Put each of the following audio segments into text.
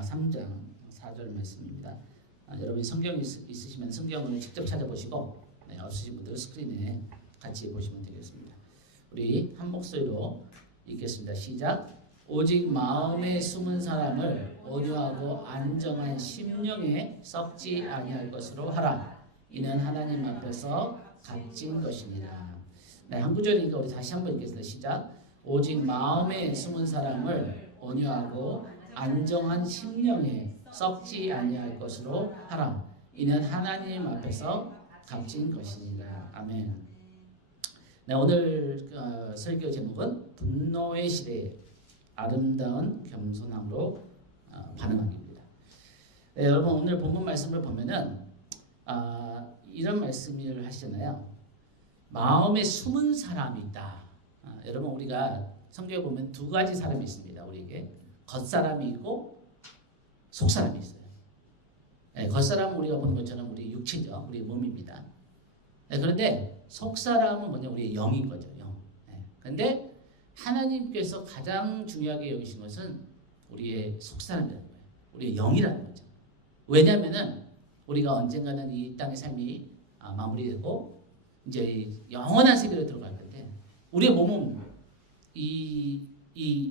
3장 4절 말씀입니다. 여러분이 성경이 있으시면 성경을 직접 찾아보시고 없으신 분들은 스크린에 같이 보시면 되겠습니다. 우리 한 목소리로 읽겠습니다. 시작. 오직 마음에 숨은 사람을 온유하고 안정한 심령에 썩지 아니할 것으로 하라. 이는 하나님 앞에서 값진 것이니라. 한 구절이니까 우리 다시 한번 읽겠습니다. 시작. 오직 마음에 숨은 사람을 온유하고 안정한 심령에 썩지 아니할 것으로 하라. 이는 하나님 앞에서 값진 것이니라. 아멘. 오늘 설교 제목은 분노의 시대에 아름다운 겸손함으로 반응하기입니다. 여러분 오늘 본문 말씀을 보면은 이런 말씀을 하시잖아요. 마음에 숨은 사람이 있다. 여러분 우리가 성경에 보면 두 가지 사람이 있습니다. 우리에게 겉사람이 있고 속사람이 있어요. 겉사람은 우리가 보는 것처럼 우리 육체죠. 우리 몸입니다. 그런데 속사람은 뭐냐? 우리의 영인 거죠. 영. 그런데 하나님께서 가장 중요하게 여기신 것은 우리의 속사람이라는 거예요. 우리의 영이라는 거죠. 왜냐하면은 우리가 언젠가는 이 땅의 삶이 마무리되고 이제 영원한 세계로 들어갈 건데 우리의 몸은 이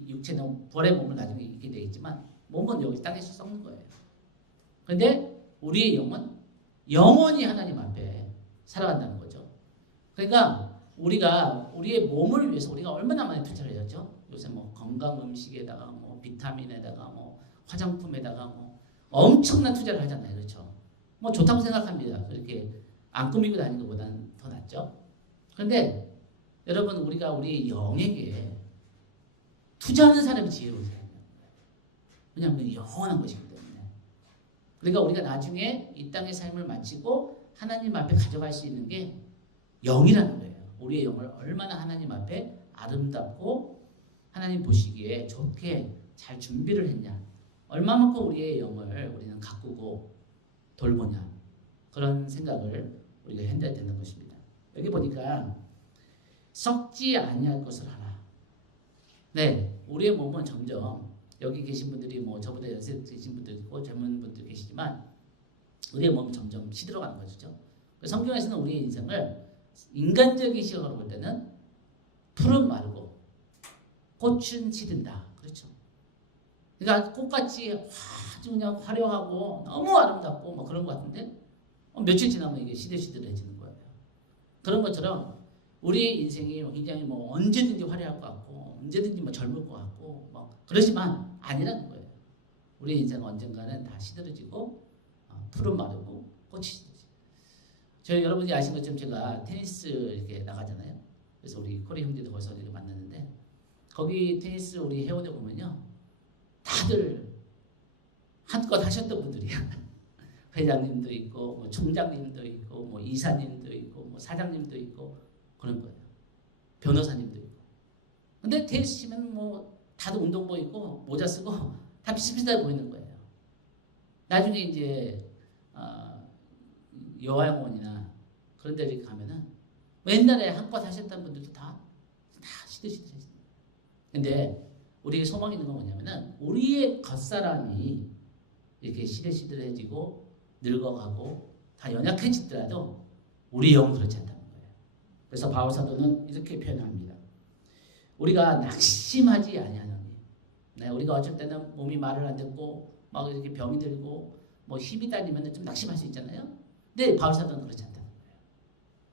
육체는 벌의 몸을 나중에 입게 되겠지만 몸은 여기 땅에서 썩는 거예요. 그런데 우리의 영은 영원히 하나님 앞에 살아간다는 거죠. 그러니까 우리가 우리의 몸을 위해서 우리가 얼마나 많이 투자를 해야죠. 요새 뭐 건강 음식에다가 뭐 비타민에다가 뭐 화장품에다가 뭐 엄청난 투자를 하잖아요. 그렇죠? 뭐 좋다고 생각합니다. 그렇게 안 꾸미고 다니는 것보다는 더 낫죠. 그런데 여러분 우리가 우리 영에게 투자하는 사람이 지혜로운 사람이에요. 왜냐하면 영원한 것이기 때문에. 그러니까 우리가 나중에 이 땅의 삶을 마치고 하나님 앞에 가져갈 수 있는 게 영이라는 거예요. 우리의 영을 얼마나 하나님 앞에 아름답고 하나님 보시기에 좋게 잘 준비를 했냐. 얼마만큼 우리의 영을 우리는 가꾸고 돌보냐. 그런 생각을 우리가 해야 되는 것입니다. 여기 보니까 썩지 아니할 것을 하라. 우리의 몸은 점점 여기 계신 분들이 뭐 저보다 연세 드신 분들 있고 젊은 분들 계시지만 우리의 몸은 점점 시들어가는 것이죠. 성경에서는 우리의 인생을 인간적인 시각으로 볼 때는 풀은 마르고 꽃은 시든다. 그렇죠. 그러니까 꽃같이 아주 그냥 화려하고 너무 아름답고 뭐 그런 것 같은데 며칠 지나면 이게 시들시들해지는 거예요. 그런 것처럼 우리의 인생이 굉장히 뭐 언제든지 화려할 것 같고 언제든지 뭐 젊을 것 같고 뭐 그러지만 아니라는 거예요. 우리 인생은 언젠가는 다 시들어지고 풀은 마르고 꽃이 시들어지고. 저희 여러분이 아신 것처럼 제가 테니스 이렇게 나가잖아요. 그래서 우리 코리 형제도 거기서 이렇게 만났는데 거기 테니스 우리 회원에 보면요 다들 한껏 하셨던 분들이야. 회장님도 있고 뭐 총장님도 있고 뭐 이사님도 있고 뭐 사장님도 있고 그런 거예요. 변호사님도 있고. 근데 테니스 치면 뭐 다들 운동복 입고 모자 쓰고 다 비슷비슷하게 보이는 거예요. 나중에 이제 여아영원이나 그런 데 이렇게 가면은 옛날에 한껏 하셨던 분들도 다 시들시들해집니다. 근데 우리의 소망이 있는 건 뭐냐면은 우리의 겉사람이 이렇게 시들시들해지고 늙어가고 다 연약해지더라도 우리 영은 그렇지 않다는 거예요. 그래서 바울 사도는 이렇게 표현합니다. 우리가 낙심하지 아니하노니. 우리가 어쩔 때는 몸이 말을 안 듣고 막 이렇게 병이 들고 뭐 힘이 딸리면 좀 낙심할 수 있잖아요. 근데 바울 사도는 그렇지 않다는 거예요.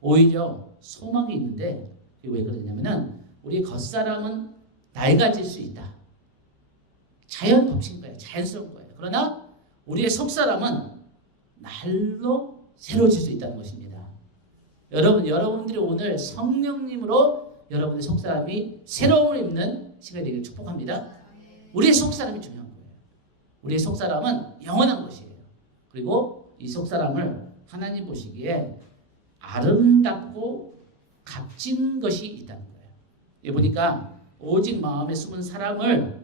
오히려 소망이 있는데 그게 왜 그러냐면은 우리 겉사람은 낡아질 수 있다. 자연 법칙인 거예요. 자연스러운 거예요. 그러나 우리의 속사람은 날로 새로워질 수 있다는 것입니다. 여러분들이 오늘 성령님으로 여러분의 속사람이 새로움을 입는 시간이 되기를 축복합니다. 우리의 속사람이 중요한 거예요. 우리의 속사람은 영원한 것이에요. 그리고 이 속사람을 하나님 보시기에 아름답고 값진 것이 있다는 거예요. 여기 보니까 오직 마음에 숨은 사람을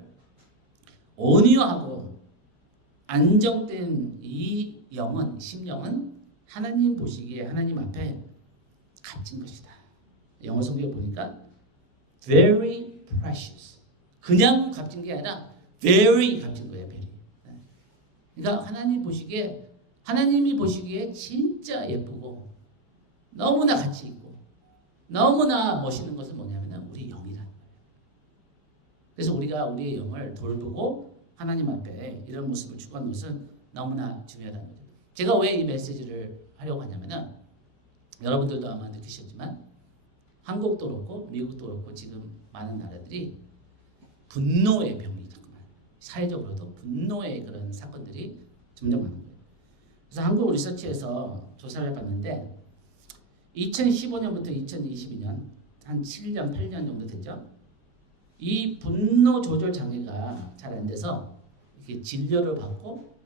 온유하고 안정된 이 영은 심령은 하나님 보시기에 하나님 앞에 값진 것이다. 영어 성경에 보니까 very precious. 그냥 값진 게 아니라 very 값진 거예요. very. 그러니까 하나님이 보시기에 진짜 예쁘고 너무나 가치 있고 너무나 멋있는 것은 뭐냐면 우리 영이라는 거예요. 그래서 우리가 우리의 영을 돌보고 하나님 앞에 이런 모습을 추구하는 것은 너무나 중요하다는 거죠. 제가 왜 이 메시지를 하려고 하냐면은 여러분들도 아마 느끼셨지만 한국도 그렇고 미국도 그렇고 지금 많은 나라들이 분노의 병이 잠깐만 사회적으로도 분노의 그런 사건들이 점점 많은 거예요. 그래서 한국 리서치에서 조사를 해봤는데 2015년부터 2022년 한 7년 8년 정도 됐죠. 이 분노 조절 장애가 잘 안 돼서 이렇게 진료를 받고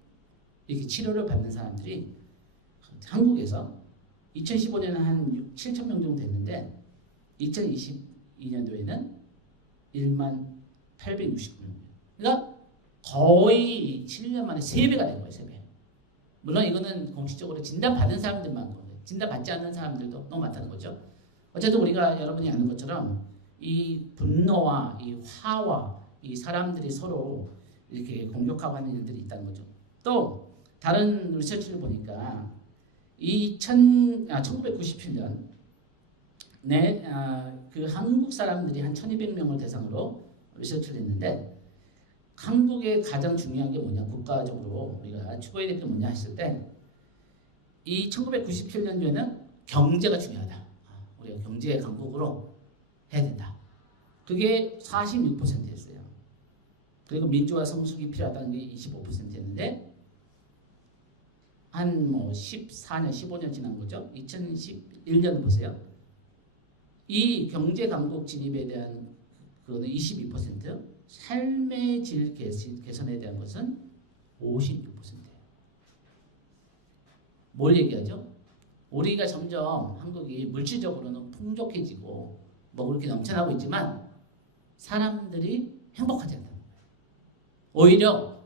이렇게 치료를 받는 사람들이 한국에서 2015년에 한 7천 명 정도 됐는데 2022년도에는 1만 869명. 그러니까 거의 7년 만에 3배가 된 거예요. 3배. 물론 이거는 공식적으로 진단받은 사람들만 거예요. 진단받지 않는 사람들도 너무 많다는 거죠. 어쨌든 우리가 여러분이 아는 것처럼 이 분노와 이 화와 이 사람들이 서로 이렇게 공격하고 하는 일들이 있다는 거죠. 또 다른 리서치를 보니까 1997년 그 한국 사람들이 한 1200명을 대상으로 리서치를 했는데 한국의 가장 중요한 게 뭐냐 국가적으로 우리가 추구해야 될 게 뭐냐 했을 때 이 1997년도에는 경제가 중요하다. 우리가 경제 강국으로 해야 된다. 그게 46%였어요. 그리고 민주화 성숙이 필요하다는 게 25%였는데 한 뭐 14년, 15년 지난 거죠. 2011년 보세요. 이 경제 강국 진입에 대한 그거는 22%, 삶의 질 개선에 대한 것은 56%예요. 뭘 얘기하죠? 우리가 점점 한국이 물질적으로는 풍족해지고 먹을 게 넘쳐나고 있지만 사람들이 행복하지 않다는 거예요. 오히려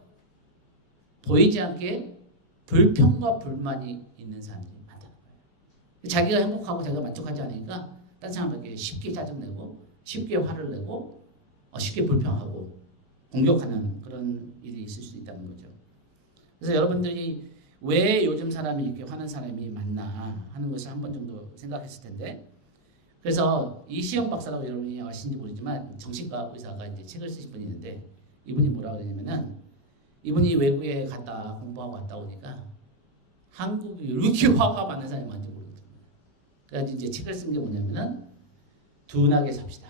보이지 않게 불평과 불만이 있는 사람들이 많다는 거예요. 자기가 행복하고 자기가 만족하지 않으니까 다른 사람에게 쉽게 짜증내고 쉽게 화를 내고 쉽게 불평하고 공격하는 그런 일이 있을 수 있다는 거죠. 그래서 여러분들이 왜 요즘 사람이 이렇게 화난 사람이 많나 하는 것을 한 번 정도 생각했을 텐데 그래서 이시영 박사라고 여러분이 아시는지 모르지만 정신과 의사가 이제 책을 쓰신 분이 있는데 이분이 뭐라고 그러냐면은 이분이 외국에 갔다 공부하고 왔다 오니까 한국이 이렇게 화가 많은 사람이 많은지 모르거든요. 그래서 이제 책을 쓴 게 뭐냐면은 둔하게 삽시다.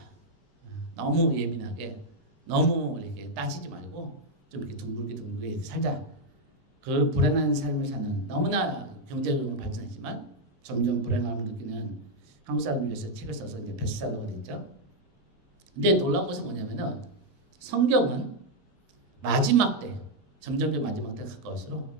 너무 예민하게 너무 이렇게 따지지 말고 좀 이렇게 둥글게 살자. 그 불행한 삶을 사는 너무나 경제적으로 발전했지만 점점 불행함을 느끼는 한국 사람을 위해서 책을 써서 이제 베스트셀러가 됐죠. 근데 놀라운 것은 뭐냐면은 성경은 마지막 때 점점 마지막 때 가까울수록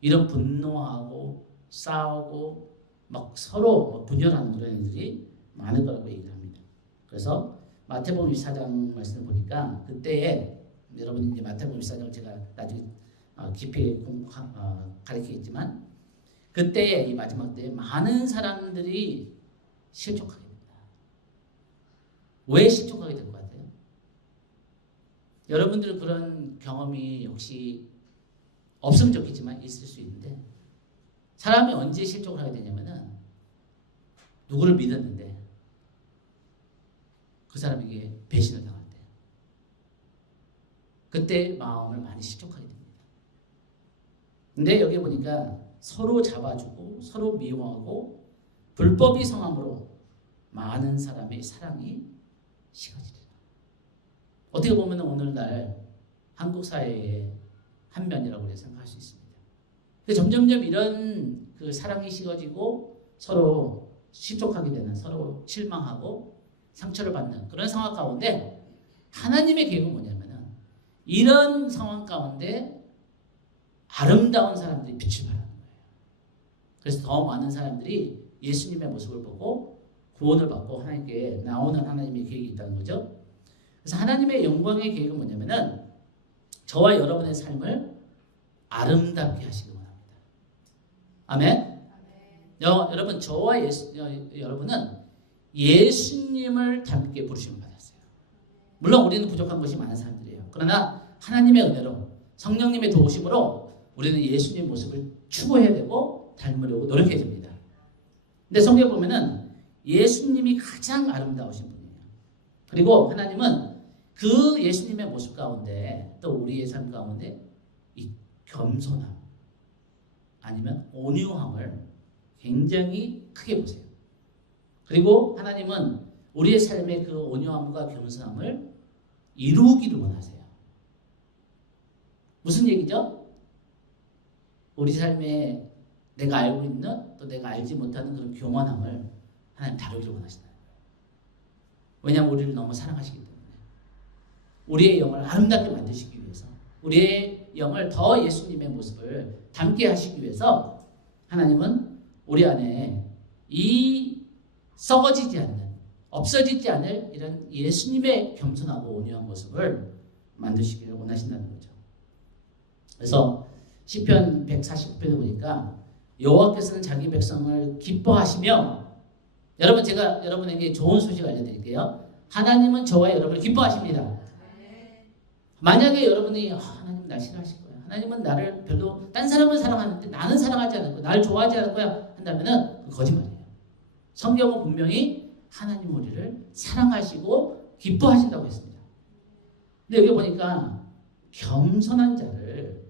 이런 분노하고 싸우고 막 서로 막 분열하는 그런 일들이 많은 거라고 얘기를 합니다. 그래서 마태복음 24장 말씀을 보니까 그때에 여러분이 이제 마태복음 24장을 제가 나중에 깊이 가르치겠지만 그때에 이 마지막 때에 많은 사람들이 실족하게 됩니다. 왜 실족하게 될 것 같아요? 여러분들 그런 경험이 혹시 없으면 좋겠지만 있을 수 있는데 사람이 언제 실족을 하게 되냐면은 누구를 믿었는데 그 사람에게 배신을 당할 때 그때 마음을 많이 실족하게 됩니다. 근데 여기 보니까 서로 잡아주고 서로 미워하고 불법이 성함으로 많은 사람의 사랑이 식어지리라. 어떻게 보면 오늘날 한국 사회의 한 면이라고 생각할 수 있습니다. 점점점 이런 그 사랑이 식어지고 서로 실족하게 되는 서로 실망하고 상처를 받는 그런 상황 가운데 하나님의 계획은 뭐냐면은 이런 상황 가운데 아름다운 사람들이 빛을 발하는 거예요. 그래서 더 많은 사람들이 예수님의 모습을 보고 구원을 받고 하나님께 나오는 하나님의 계획이 있다는 거죠. 그래서 하나님의 영광의 계획은 뭐냐면은 저와 여러분의 삶을 아름답게 하시기 원합니다. 아멘? 여러분 저와 여러분은 예수님을 닮게 부르심을 받았어요. 물론 우리는 부족한 것이 많은 사람들이에요. 그러나 하나님의 은혜로 성령님의 도우심으로 우리는 예수님 모습을 추구해야 되고 닮으려고 노력해야 됩니다. 근데 성경에 보면은 예수님이 가장 아름다우신 분이에요. 그리고 하나님은 그 예수님의 모습 가운데 또 우리의 삶 가운데 이 겸손함 아니면 온유함을 굉장히 크게 보세요. 그리고 하나님은 우리의 삶의 그 온유함과 겸손함을 이루기를 원하세요. 무슨 얘기죠? 우리 삶에 내가 알고 있는 또 내가 알지 못하는 그런 교만함을 하나님 다루기를 원하신다. 왜냐하면 우리를 너무 사랑하시기 때문에. 우리의 영을 아름답게 만드시기 위해서, 우리의 영을 더 예수님의 모습을 닮게 하시기 위해서 하나님은 우리 안에 이 썩어지지 않는, 없어지지 않을 이런 예수님의 겸손하고 온유한 모습을 만드시기를 원하신다는 거죠. 그래서 시편 149편에 보니까 여호와께서는 자기 백성을 기뻐하시며, 여러분 제가 여러분에게 좋은 소식 알려드릴게요. 하나님은 저와 여러분을 기뻐하십니다. 만약에 여러분이 하나님 날 싫어하실 거야, 하나님은 나를 별로 딴 사람은 사랑하는데 나는 사랑하지 않을 거야, 나를 좋아하지 않을 거야 한다면은 거짓말이에요. 성경은 분명히 하나님 우리를 사랑하시고 기뻐하신다고 했습니다. 근데 여기 보니까 겸손한 자를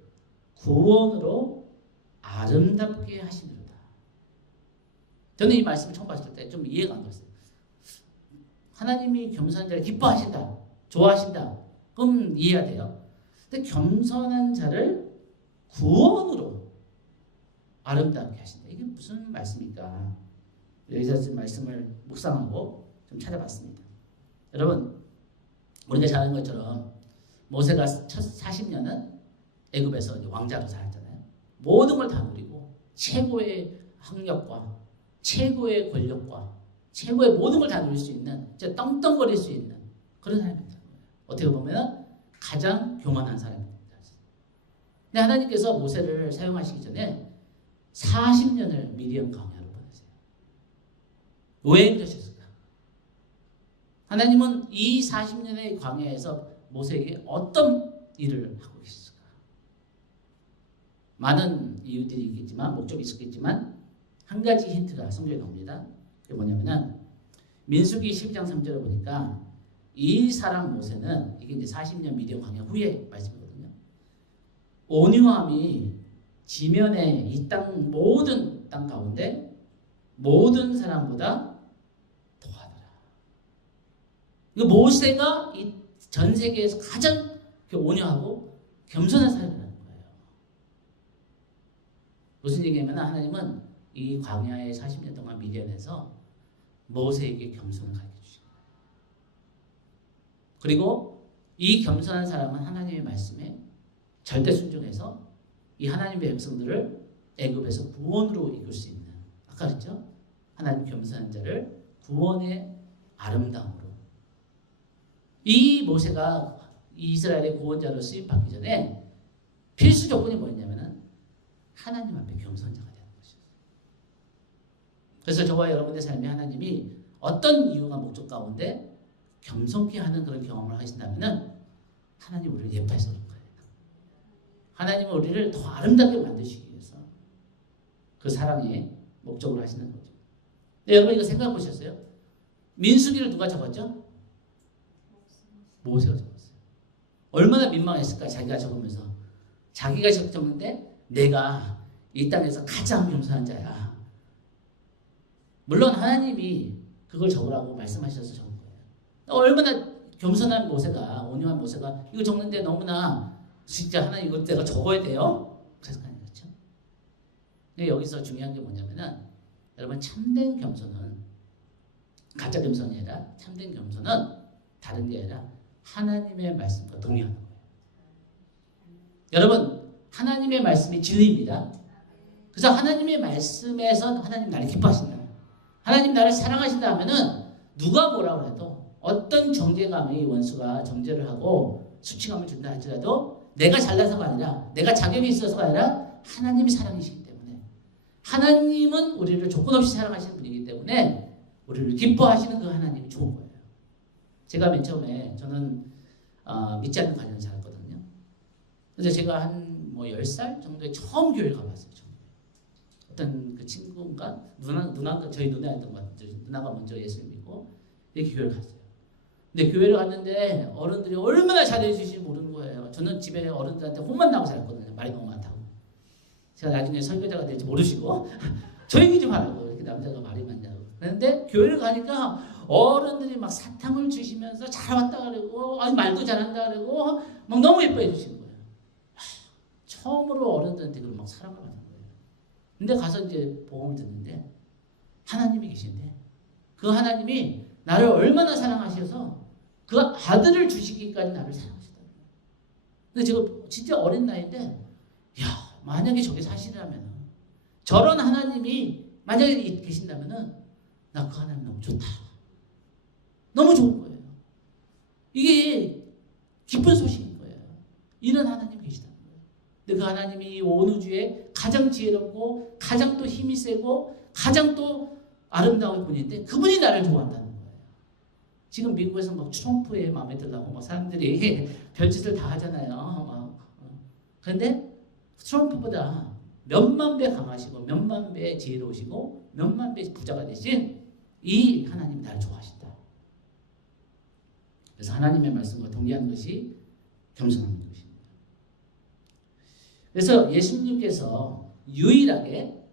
구원으로 아름답게 하시리로다. 저는 이 말씀을 처음 봤을 때 좀 이해가 안 갔어요. 하나님이 겸손한 자를 기뻐하신다, 좋아하신다, 그럼 이해가 돼요. 근데 겸손한 자를 구원으로 아름답게 하신다. 이게 무슨 말씀입니까? 여기서 말씀을 묵상하고 좀 찾아봤습니다. 여러분, 우리가 잘 아는 것처럼 모세가 첫 40년은 애굽에서 왕자로 살았잖아요. 모든 걸 다 누리고 최고의 학력과 최고의 권력과 최고의 모든 걸 다 누릴 수 있는, 진짜 떵떵거릴 수 있는 그런 사람입니다. 어떻게 보면 가장 교만한 사람입니다. 근데 하나님께서 모세를 사용하시기 전에 40년을 미디안 광야로 보내세요. 왜 그러셨을까? 하나님은 이 40년의 광야에서 모세에게 어떤 일을 하고 계셨을까? 많은 이유들이 있겠지만, 목적이 있었겠지만 한 가지 힌트가 성경에 나옵니다. 그게 뭐냐면은 민수기 12장 3절을 보니까 이 사람 모세는, 이게 이제 40년 미디안 광야 후의 말씀이거든요. 온유함이 지면에 이 땅 모든 땅 가운데 모든 사람보다 더하더라. 이거 모세가 이 전 세계에서 가장 온유하고 겸손한 사람이라는 거예요. 무슨 얘기냐면 하나님은 이 광야의 40년 동안 미디안에서 모세에게 겸손을 가르쳐 주신 거예요. 그리고 이 겸손한 사람은 하나님의 말씀에 절대 순종해서 이 하나님의 백성들을 애굽에서 구원으로 이끌 수 있는, 아까 그랬죠? 하나님 겸손한 자를 구원의 아름다움으로. 이 모세가 이스라엘의 구원자로 쓰임 받기 전에 필수 조건이 뭐였냐면은 하나님 앞에 겸손한 자가 되는 것이었어요. 그래서 저와 여러분의 삶에 하나님이 어떤 이유나 목적 가운데 겸손케 하는 그런 경험을 하신다면은 하나님 우리를 예뻐해서 그런 거예요. 하나님은 우리를 더 아름답게 만드시기 위해서 그 사랑의 목적으로 하시는 거죠. 네, 여러분 이거 생각해 보셨어요? 민수기를 누가 적었죠? 모세가 적었어요. 얼마나 민망했을까? 자기가 적으면서. 자기가 적었는데 내가 이 땅에서 가장 겸손한 자야. 물론 하나님이 그걸 적으라고 말씀하셔서 적은 거예요. 얼마나 겸손한 모세가, 온유한 모세가 이거 적는데 너무나 진짜 하나님 이거 내가 적어야 돼요? 그래서 하는 거죠. 근데 여기서 중요한 게 뭐냐면은 여러분, 참된 겸손은 가짜 겸손이 아니라 참된 겸손은 다른 게 아니라 하나님의 말씀과 동의하는 거예요. 여러분, 하나님의 말씀이 진리입니다. 그래서 하나님의 말씀에서 하나님 나를 기뻐하신다, 하나님 나를 사랑하신다 하면은 누가 뭐라고 해도, 어떤 정죄감의 원수가 정죄를 하고 수치감을 준다 할지라도 내가 잘나서가 아니라, 내가 자격이 있어서가 아니라 하나님이 사랑이시기 때문에, 하나님은 우리를 조건 없이 사랑하시는 분이기 때문에 우리를 기뻐하시는 그 하나님이 좋은 거예요. 제가 맨 처음에 저는 믿지 않는 가정에 자랐거든요. 그래서 제가 한 뭐 10살 정도에 처음 교회를 가봤어요. 처음. 어떤 그 친구인가 누나가 저희 누나였던 것 같아요. 누나가 먼저 예수를 믿고 이렇게 교회를 갔어요. 근데 교회를 갔는데 어른들이 얼마나 잘해주실지 모르는 거예요. 저는 집에 어른들한테 혼만 나고 살았거든요. 말이 너무 많다고. 제가 나중에 설교자가 될지 모르시고 조용히 좀 하라고 이렇게 남자가 말이 많냐고. 그런데 교회를 가니까 어른들이 막 사탕을 주시면서 잘 왔다 그러고 아니 말도 잘한다 그러고 막 너무 예뻐해 주시는 거예요. 처음으로 어른들한테 그걸 막 사랑을 받는 거예요. 근데 가서 이제 복음을 듣는데 하나님이 계신데 그 하나님이 나를 얼마나 사랑하셔서 그 아들을 주시기까지 나를 사랑하셨다는 거예요. 근데 제가 진짜 어린 나이인데 야 만약에 저게 사실이라면 저런 하나님이 만약에 계신다면 나 그 하나님 너무 좋다. 너무 좋은 거예요. 이게 기쁜 소식인 거예요. 이런 하나님이 계시다는 거예요. 근데 그 하나님이 온 우주에 가장 지혜롭고 가장 또 힘이 세고 가장 또 아름다운 분인데 그분이 나를 좋아한다는 거예요. 지금 미국에서 막 트럼프에 마음에 들라고 막 사람들이 별짓을 다 하잖아요. 그런데 트럼프보다 몇만 배 강하시고 몇만 배 지혜로우시고 몇만 배 부자가 되신 이 하나님이 나를 좋아하신다. 그래서 하나님의 말씀과 동의하는 것이 겸손한 것입니다. 그래서 예수님께서 유일하게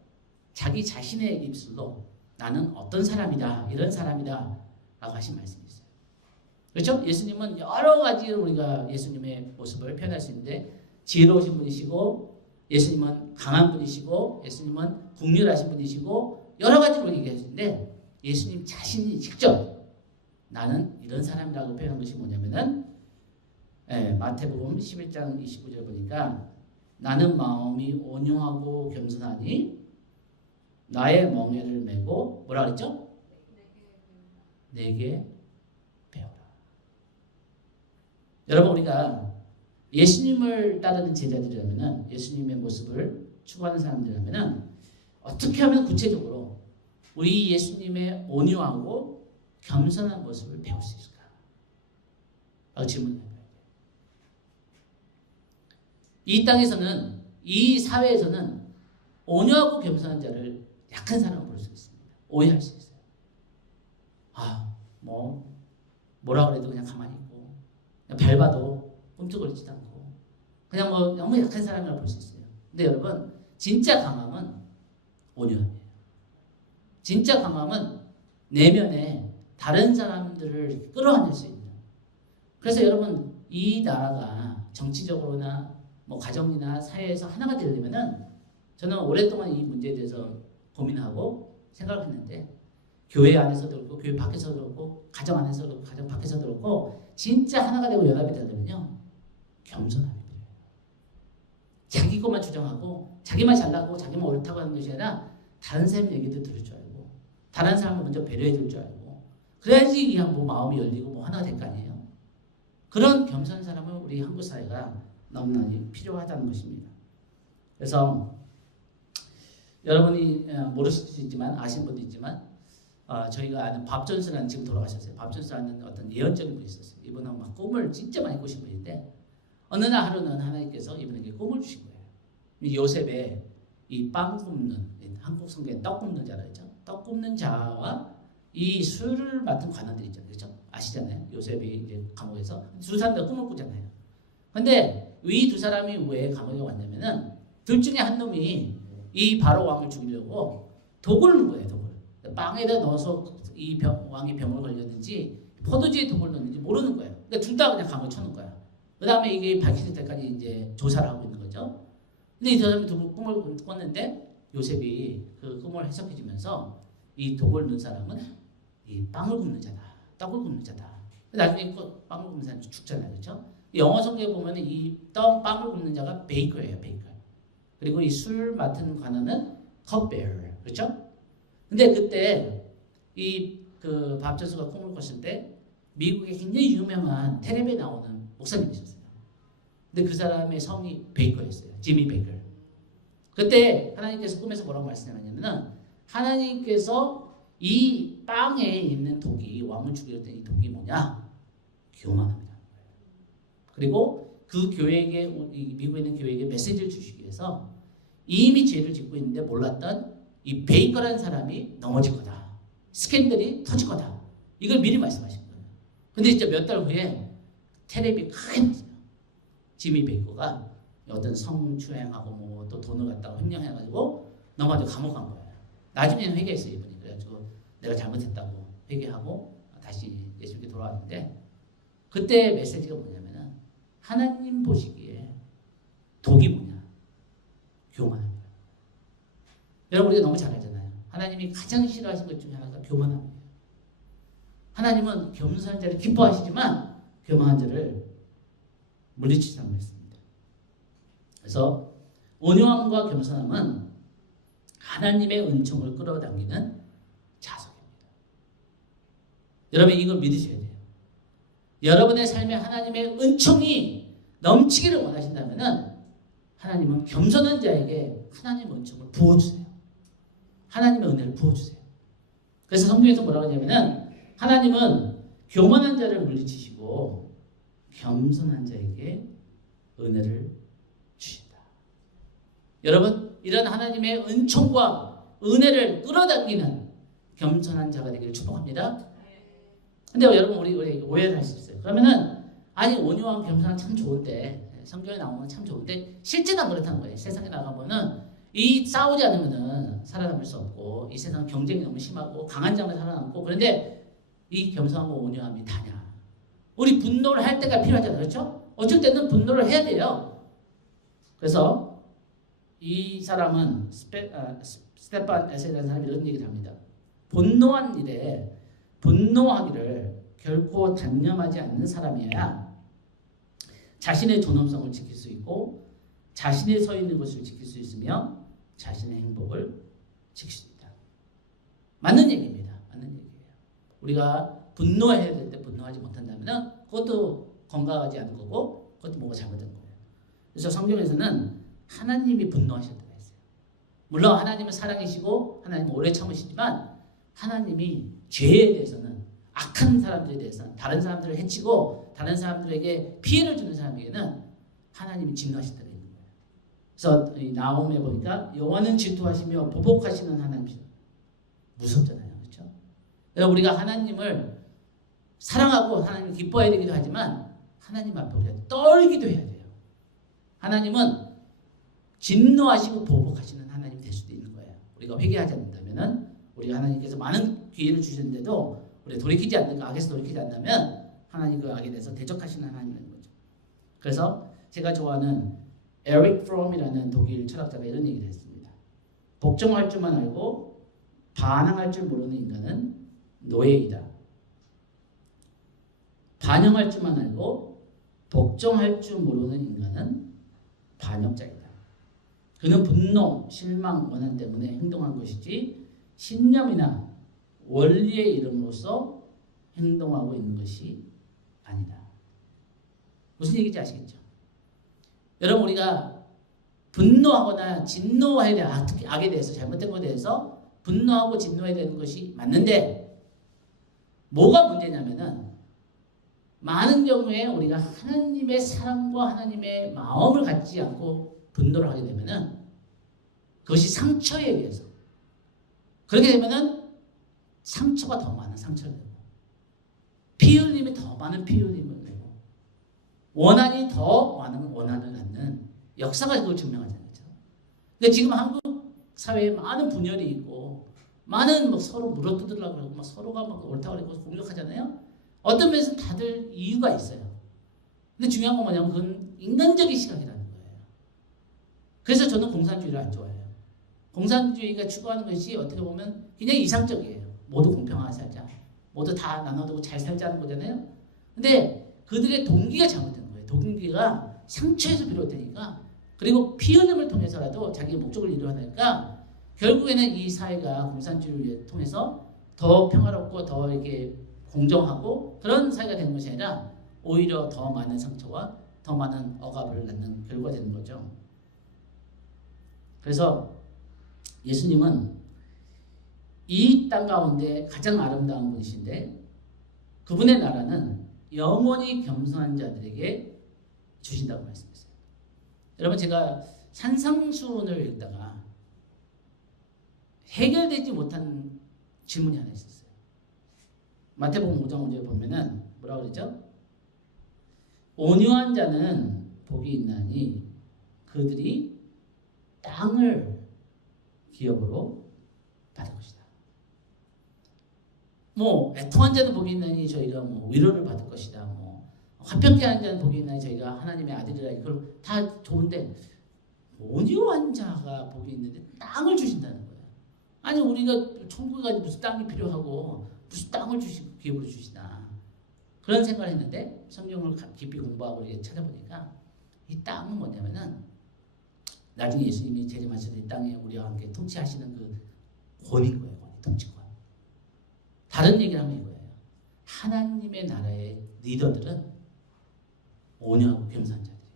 자기 자신의 입술로 나는 어떤 사람이다, 이런 사람이다 라고 하신 말씀이 있어요. 그렇죠? 예수님은 여러 가지로 우리가 예수님의 모습을 표현할 수 있는데 지혜로우신 분이시고 예수님은 강한 분이시고 예수님은 긍휼하신 분이시고 여러 가지로 얘기하시는데 예수님 자신이 직접 나는 이런 사람이라고 표현한 것이 뭐냐면은 마태복음 11장 29절 보니까 나는 마음이 온유하고 겸손하니 나의 멍에를 메고 뭐라 그랬죠? 내게 배워라. 여러분 우리가 예수님을 따르는 제자들이라면은 예수님의 모습을 추구하는 사람들이라면은 어떻게 하면 구체적으로 우리 예수님의 온유하고 겸손한 모습을 배울 수 있을까? 라고 질문을 해봐야 돼요. 이 땅에서는 이 사회에서는 온유하고 겸손한 자를 약한 사람을 볼 수 있습니다. 오해할 수 있어요. 뭐라 그래도 그냥 가만히 있고 그냥 밟아도 꿈쩍거리지도 않고 그냥 너무 약한 사람이라고 볼 수 있어요. 근데 여러분 진짜 강함은 온유함이에요. 진짜 강함은 내면에 다른 사람들을 끌어안을 수 있는. 그래서 여러분 이 나라가 정치적으로나 가정이나 사회에서 하나가 되려면은 저는 오랫동안 이 문제에 대해서 고민하고 생각을 했는데 교회 안에서도 그렇고 교회 밖에서도 그렇고 가정 안에서도 그렇고 가정 밖에서도 그렇고 진짜 하나가 되고 연합이 되려면요 겸손함이 필요해요. 자기 것만 주장하고 자기만 잘나고 자기만 옳다고 하는 것이 아니라 다른 사람 얘기도 들을 줄 알고 다른 사람을 먼저 배려해 줄 줄 알고 그래야지 그냥 마음이 열리고 하나가 될 거 아니에요. 그런 겸손한 사람을 우리 한국 사회가 너무나 필요하다는 것입니다. 그래서 여러분이 모르실 수 있지만 아시는 분도 있지만 저희가 아는 밥 존스라는 지금 돌아가셨어요. 밥 존스라는 어떤 예언적인 분이 있었어요. 이분은 막 꿈을 진짜 많이 꾸신 분인데 어느 날 하루는 하나님께서 이분에게 꿈을 주신 거예요. 요셉의 이 빵 굽는 한국 성경에 떡 굽는 자라 했죠. 떡 굽는 자와 이 술을 맡은 관원들이 있잖아요. 그렇죠? 아시잖아요. 요셉이 이제 감옥에서 두 사람 다 꿈을 꾸잖아요. 근데 이 두 사람이 왜 감옥에 왔냐면은 둘 중에 한 놈이 이 바로 왕을 죽이려고 독을 넣은 거예요. 독을. 빵에다 넣어서 이 왕이 병을 걸렸는지 포도주에 독을 넣었는지 모르는 거예요. 그러니까 둘 다 그냥 감옥에 쳐놓은 거야. 그 다음에 이게 밝혀질 때까지 이제 조사를 하고 있는 거죠. 근데 이 사람이 두 꿈을 꿨는데 요셉이 그 꿈을 해석해 주면서 이 독을 넣은 사람은 이 빵을 굽는 자다. 떡을 굽는 자다. 나중에 빵을 굽는 사람이 죽잖아요. 그렇죠? 영어 성경에 보면 이 빵을 굽는 자가 베이커예요. 베이커. 그리고 이 술 맡은 관원은 컵베어. 그렇죠? 근데 그때 이 그 밥저수가 꿈을 꿨을 때 미국에 굉장히 유명한 텔레비에 나오는 목사님이셨어요. 근데 그 사람의 성이 베이커였어요. 지미 베이커. 그때 하나님께서 꿈에서 뭐라고 말씀하냐면은 하나님께서 이 빵에 있는 독이 왕을 죽일 때 이 독이 뭐냐? 교만함이라는 거예요. 그리고 그 교회에게 미국에 있는 교회에게 메시지를 주시기 위해서 이미 죄를 짓고 있는데 몰랐던 이 베이커라는 사람이 넘어질 거다. 스캔들이 터질 거다. 이걸 미리 말씀하신 거예요. 근데 진짜 몇 달 후에 텔레비 크게 났어요. 지미 베이커가 어떤 성추행하고 뭐 또 돈을 갖다가 횡령해가지고 넘어져 감옥 간 거예요. 나중에는 회개했어요 이분이. 그래가지고 내가 잘못했다고 회개하고 다시 예수님께 돌아왔는데 그때 메시지가 뭐냐면은 하나님 보시기에 독이 뭐냐? 교만한 거예요. 여러분 우리가 너무 잘 알잖아요. 하나님이 가장 싫어하시는 것 중에 하나가 교만함이에요. 하나님은 겸손한 자를 기뻐하시지만 교만한 자를 물리치지 않습니다. 그래서 온유함과 겸손함은 하나님의 은총을 끌어당기는 자석입니다. 여러분 이걸 믿으셔야 돼요. 여러분의 삶에 하나님의 은총이 넘치기를 원하신다면 하나님은 겸손한 자에게 하나님의 은총을 부어주세요. 하나님의 은혜를 부어주세요. 그래서 성경에서 뭐라고 하냐면은 하나님은 교만한 자를 물리치시고 겸손한 자에게 은혜를 주신다. 여러분 이런 하나님의 은총과 은혜를 끌어당기는 겸손한 자가 되기를 축복합니다. 근데 여러분 우리 오해를 할 수 있어요. 그러면은 아니 온유한 겸손한 참 좋은데 성경에 나오면 참 좋은데 실제는 안 그렇다는 거예요. 세상에 나가면은 이 싸우지 않으면은 살아남을 수 없고 이 세상 경쟁이 너무 심하고 강한 자만 살아남고 그런데 이 겸손함과 온유함이 다냐? 우리 분노를 할 때가 필요하잖아요, 그렇죠? 어쩔 때는 분노를 해야 돼요. 그래서 이 사람은 스테판 에셀이라는 사람이 이런 얘기를 합니다. 분노한 일에 분노하기를 결코 단념하지 않는 사람이어야 자신의 존엄성을 지킬 수 있고 자신이 서 있는 것을 지킬 수 있으며 자신의 행복을 지킬 수 있다. 맞는 얘기입니다. 맞는 얘기예요. 우리가 분노해야 될 때 분노하지 못한다면 그것도 건강하지 않은 거고 그것도 뭐가 잘못된 거예요. 그래서 성경에서는 하나님이 분노하실 때가 있어요. 물론 하나님은 사랑이시고 하나님은 오래 참으시지만 하나님이 죄에 대해서는 악한 사람들에 대해서는 다른 사람들을 해치고 다른 사람들에게 피해를 주는 사람에게는 하나님이 진노하실 때가 있는 거예요. 그래서 이 나홈에 보니까 여호와는 질투하시며 보복하시는 하나님이시다. 무섭잖아요. 그렇죠? 그래서 우리가 하나님을 사랑하고 하나님을 기뻐해야 되기도 하지만 하나님 앞에 우리가 떨기도 해야 돼요. 하나님은 진노하시고 보복하시는 하나님이 될 수도 있는 거예요. 우리가 회개하지 않는다면 우리가 하나님께서 많은 기회를 주시는데도 우리가 돌이키지 않는 악에서 돌이키지 않는다면 하나님 그 악에 대해서 대적하시는 하나님인 거죠. 그래서 제가 좋아하는 에릭 프롬이라는 독일 철학자가 이런 얘기를 했습니다. 복종할 줄만 알고 반항할 줄 모르는 인간은 노예이다. 반영할 줄만 알고 복종할 줄 모르는 인간은 반역자이다. 그는 분노, 실망, 원한 때문에 행동한 것이지 신념이나 원리의 이름으로서 행동하고 있는 것이 아니다. 무슨 얘기인지 아시겠죠? 여러분 우리가 분노하거나 진노해야 될 악에 대해서 잘못된 것에 대해서 분노하고 진노해야 되는 것이 맞는데 뭐가 문제냐면은 많은 경우에 우리가 하나님의 사랑과 하나님의 마음을 갖지 않고 분노를 하게 되면은 그것이 상처에 의해서 그렇게 되면은 상처가 더 많은 상처를 내고 피 흘림이 더 많은 피 흘림을 내고 원한이 더 많은 원한을 갖는 역사가 그걸 증명하잖아요. 근데 지금 한국 사회에 많은 분열이 있고 많은 뭐 서로 물어뜯으려고 그러고 막 서로가 막 옳다고 그러고 공격하잖아요. 어떤 면에서 다들 이유가 있어요. 근데 중요한 건 뭐냐면 그건 인간적인 시각이라는 거예요. 그래서 저는 공산주의를 안 좋아해요. 공산주의가 추구하는 것이 어떻게 보면 그냥 이상적이에요. 모두 공평하게 살자. 모두 다 나눠두고 잘 살자는 거잖아요. 근데 그들의 동기가 잘못된 거예요. 동기가 상처에서 비롯되니까 그리고 피 흘림을 통해서라도 자기의 목적을 이루어내니까 결국에는 이 사회가 공산주의를 통해서 더 평화롭고 더 이렇게 공정하고 그런 사회가 되는 것이 아니라 오히려 더 많은 상처와 더 많은 억압을 낳는 결과가 되는 거죠. 그래서 예수님은 이 땅 가운데 가장 아름다운 분이신데 그분의 나라는 영원히 겸손한 자들에게 주신다고 말씀했어요. 여러분 제가 산상수훈을 읽다가 해결되지 못한 질문이 하나 있었어요. 마태복음 5장 5절에 보면은 뭐라고 그러죠? 온유한 자는 복이 있나니 그들이 땅을 기업으로 받을 것이다. 뭐 애통한 자는 복이 있나니 저희가 뭐 위로를 받을 것이다. 뭐 화평케 하는 자는 복이 있나니 저희가 하나님의 아들이라. 이걸 다 좋은데 온유한 자가 복이 있는데 땅을 주신다는 거예요. 아니 우리가 천국에 가서 무슨 땅이 필요하고 무슨 땅을 주시고 기업으로 주시나 그런 생각을 했는데 성경을 깊이 공부하고 이렇게 찾아보니까 이 땅은 뭐냐면은 나중에 예수님이 재림하셔서 이 땅에 우리와 함께 통치하시는 그 권인 거예요. 통치권. 다른 얘기를 하면 이거예요. 하나님의 나라의 리더들은 온유하고 겸손한 자들이에요.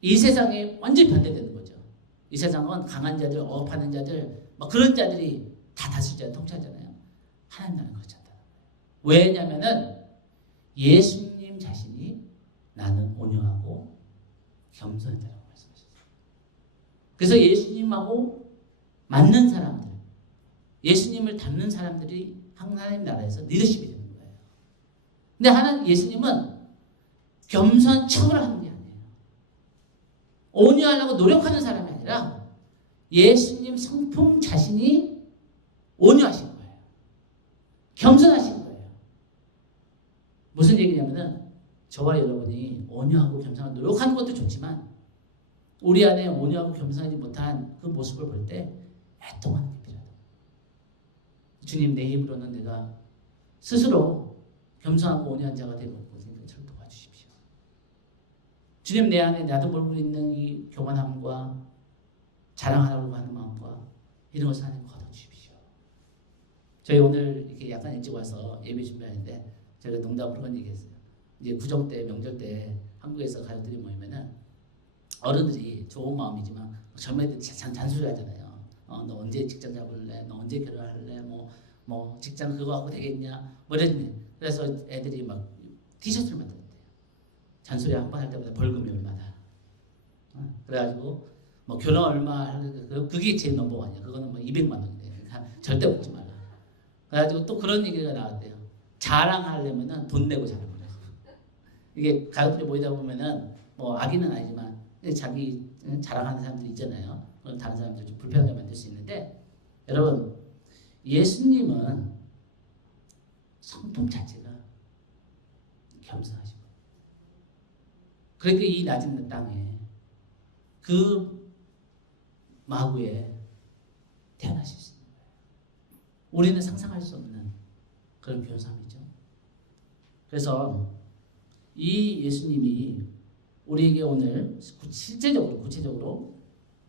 이 세상에 완전히 반대되는 거죠. 이 세상은 강한 자들, 억압하는 자들, 막 그런 자들이 다 다스리자 통치하잖아요. 하나님 나라는 그렇지 않다. 왜냐면은 예수님 자신이 나는 온유하고 겸손한 자라고 말씀하셨어요. 그래서 예수님하고 맞는 사람들, 예수님을 닮는 사람들이 하나님 나라에서 리더십이 되는 거예요. 근데 예수님은 겸손한 척을 하는 게 아니에요. 온유하려고 노력하는 사람이 아니라 예수님 성품 자신이 온유하신 거예요. 겸손하신 거예요. 무슨 얘기냐면은 저와 여러분이 온유하고 겸손하고 노력하는 것도 좋지만 우리 안에 온유하고 겸손하지 못한 그 모습을 볼 때 애통하는 게 필요하다. 주님 내 힘으로는 내가 스스로 겸손하고 온유한 자가 되고 있는 것을 도와주십시오. 주님 내 안에 나도 모르고 있는 이 교만함과 자랑하려고 하는 마음과 이런 것을 하나님 걷어주십시오. 저희 오늘 이렇게 약간 일찍 와서 예배 준비하는데 제가 농담으로 그런 얘기했어요. 이제 구정 때 명절 때 한국에서 가족들이 모이면은 어른들이 좋은 마음이지만 젊은이들이 잔소리 하잖아요. 너 언제 직장 잡을래? 너 언제 결혼할래? 뭐 직장 그거 하고 되겠냐? 뭐 이랬니? 그래서 애들이 막 티셔츠를 만든대요. 잔소리 한 번 할 때마다 벌금이 얼마다. 그래가지고 뭐 결혼 얼마 하는 그게 제일 넘버원이야. 그거는 뭐 200만 원이래. 그러니까 절대 먹지 말라. 그래가지고 또 그런 얘기가 나왔대요. 자랑하려면은 돈 내고 자랑을 해. 이게 가족들이 모이다 보면은 뭐 악의는 아니지만 자기 자랑하는 사람들이 있잖아요. 다른 사람들 좀 불편하게 만들 수 있는데 여러분 예수님은 성품 자체가 겸손하시고 그러니까 이 낮은 땅에 그 마구에 태어나실 수 있는 거예요. 우리는 상상할 수 없는 그런 교사이죠. 그래서 이 예수님이 우리에게 오늘 구체적으로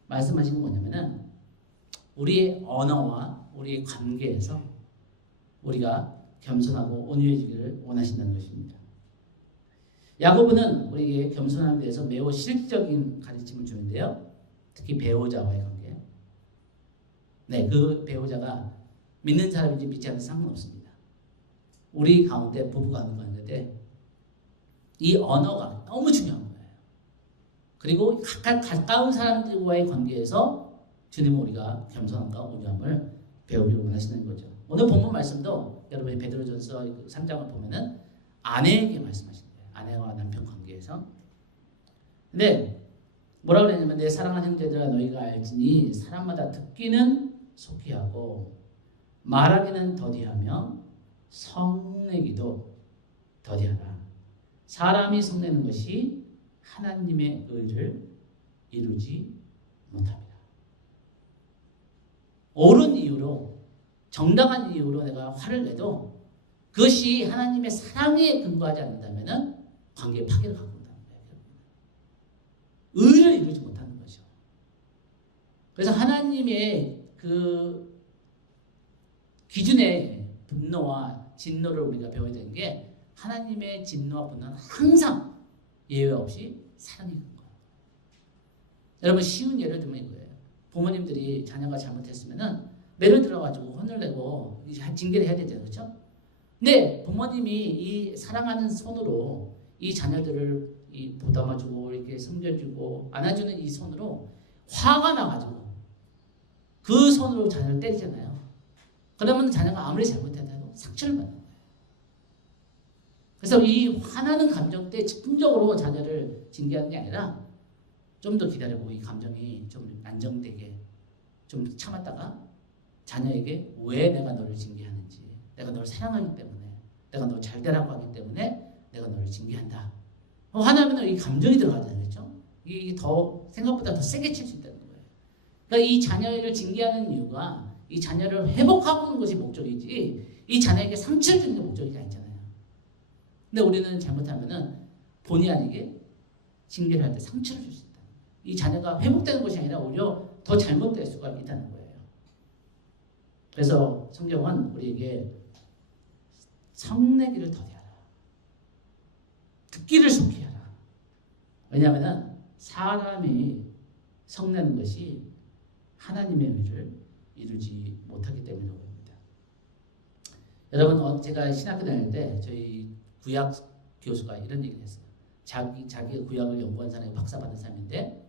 말씀하신 건 뭐냐면은 우리의 언어와 우리의 관계에서 우리가 겸손하고 온유해지기를 원하신다는 것입니다. 야고보는 우리에게 겸손함에 대해서 매우 실질적인 가르침을 주는데요. 특히 배우자와의 관계. 네, 그 배우자가 믿는 사람인지 믿지 않는 상관없습니다. 우리 가운데 부부가 하는 건데 이 언어가 너무 중요한 거예요. 그리고 가까운 사람들과의 관계에서 주님은 우리가 겸손함과 온유함을 배우기를 원하시는 거죠. 오늘 본문 말씀도 여러분이 베드로전서 3장을 보면은 아내에게 말씀하시는 거예요. 아내와 남편 관계에서. 근데 뭐라고 그랬냐면 내 사랑하는 형제들아 너희가 알지니 사람마다 듣기는 속히 하고 말하기는 더디하며 성내기도 더디하라. 사람이 성내는 것이 하나님의 의를 이루지 못합니다. 옳은 이유로 정당한 이유로 내가 화를 내도 그것이 하나님의 사랑에 근거하지 않는다면 관계의 파괴를 갖고 온다는 거예요. 의를 이루지 못하는 거죠. 그래서 하나님의 그 기준의 분노와 진노를 우리가 배워야 되는 게 하나님의 진노와 분노는 항상 예외 없이 사랑이 근거예요. 여러분 쉬운 예를 들면 이거예요. 부모님들이 자녀가 잘못했으면은 매를 들어가지고 혼을 내고 징계를 해야 되잖아요. 그렇죠? 근데 부모님이 이 사랑하는 손으로 이 자녀들을 보담아주고 이렇게 섬겨주고 안아주는 이 손으로 화가 나가지고 그 손으로 자녀를 때리잖아요. 그러면 자녀가 아무리 잘못해도 상처를 받는 거예요. 그래서 이 화나는 감정 때 즉흥적으로 자녀를 징계하는 게 아니라 좀 더 기다려보고 이 감정이 좀 안정되게 좀 참았다가 자녀에게 왜 내가 너를 징계하는지, 내가 너를 사랑하기 때문에, 내가 너 잘 되라고 하기 때문에 내가 너를 징계한다. 화나면 이 감정이 들어가잖아요. 그렇죠? 이게 더 생각보다 더 세게 칠 수 있다는 거예요. 그러니까 이 자녀를 징계하는 이유가 이 자녀를 회복하는 것이 목적이지 이 자녀에게 상처를 주는 게 목적이 아니잖아요. 근데 우리는 잘못하면은 본의 아니게 징계를 할 때 상처를 줄 수 있다. 이 자녀가 회복되는 것이 아니라 오히려 더 잘못될 수가 있다는 거예요. 그래서 성경은 우리에게 성내기를 더디하라. 듣기를 속히 하라. 왜냐하면 사람이 성내는 것이 하나님의 의를 이루지 못하기 때문이라고 합니다. 여러분, 제가 신학교 다닐 때 저희 구약 교수가 이런 얘기를 했어요. 자기가 구약을 연구한 사람이 박사 받은 사람인데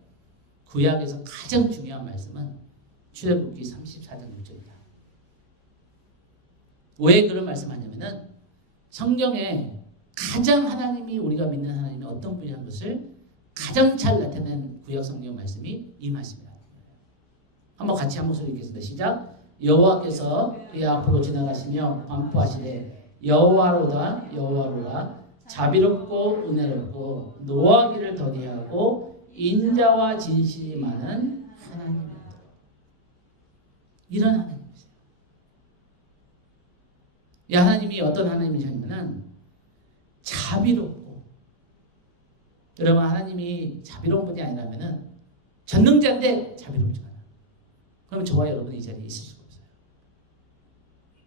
구약에서 가장 중요한 말씀은 출애굽기 34장 6절이다. 왜 그런 말씀하냐면은 성경에 가장 하나님이 우리가 믿는 하나님이 어떤 분이라는 것을 가장 잘 나타낸 구약 성경 말씀이 이 말씀이라는 거예요. 한번 같이 한 목소리 읽겠습니다. 시작. 여호와께서 이 앞으로 지나가시며 반포하시되 여호와로다 여호와로다 자비롭고 은혜롭고 노하기를 더디하고 인자와 진실이 많은 하나님이다. 이런 하나님이세요. 이 하나님이 어떤 하나님이냐면은 자비롭고, 여러분 하나님이 자비로운 분이 아니라면은 전능자인데 자비롭지 않아요. 그러면 저와 여러분이 이 자리에 있을 수가 없어요.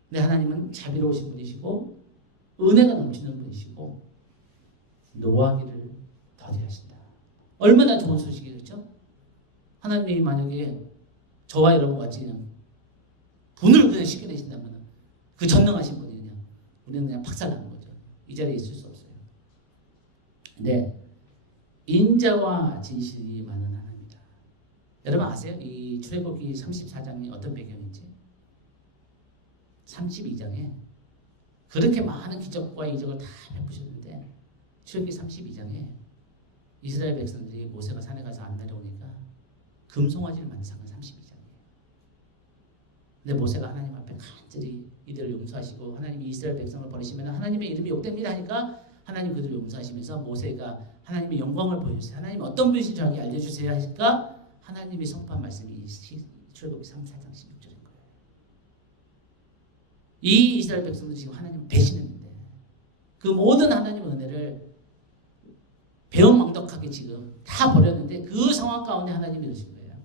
근데 하나님은 자비로우신 분이시고 은혜가 넘치는 분이시고 노하기를 더디하신다. 얼마나 좋은 소식이겠죠? 하나님이 만약에 저와 여러분 같이 그냥 분을 그냥 쉽게 내신다면 그 전능하신 분이 그냥 우리는 그냥 박살나는 거죠. 이 자리에 있을 수 없어요. 근데 인자와 진실이 많은 하나님이다. 여러분 아세요? 이 출애굽기 34장이 어떤 배경인지? 32장에 그렇게 많은 기적과 이적을 다 베푸셨는데 출애굽기 32장에 이스라엘 백성들이 모세가 산에 가서 안 내려오니까 금송아지를 만든 건 32장이에요. 근데 모세가 하나님 앞에 간절히 이들을 용서하시고 하나님이 이스라엘 백성을 버리시면 하나님의 이름이 욕됩니다 하니까 하나님 그들을 용서하시면서 모세가 하나님의 영광을 보여주세요. 하나님 어떤 분이신지 저에게 알려주세요 하니까 하나님이 선포한 말씀이 출애굽기 34장 16절인 거예요. 이 이스라엘 백성들이 지금 하나님 배신했는데 그 모든 하나님의 은혜를 배은망덕하게 지금 다 버렸는데 그 상황 가운데 하나님이 이러신 거예요.